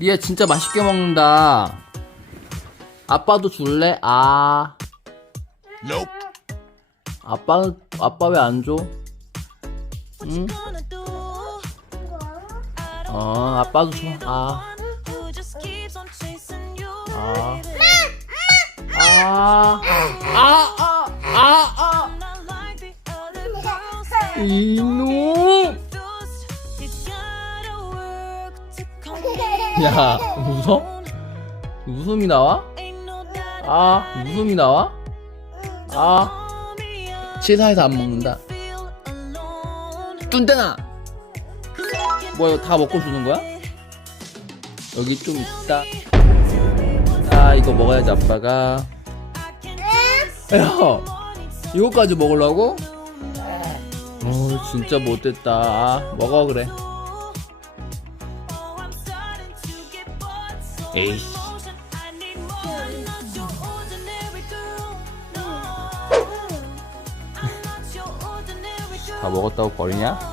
리아 진짜 맛있게 먹는다. 아빠도 줄래? 아. 아빠는 아빠 왜 안 줘? 응? 어, 아빠도 줘. 아. 아. 아. 아. 아. 아. 아. 이놈. 야, 웃어? 웃음이 나와? 아, 웃음이 나와? 아, 치사해서 안 먹는다. 뚠땡아! 뭐야, 다 먹고 주는 거야? 여기 좀 있다. 아, 이거 먹어야지, 아빠가. 야, 이거까지 먹으려고? 어, 진짜 못됐다. 아, 먹어, 그래. 에이씨. 다 먹었다고 버리냐?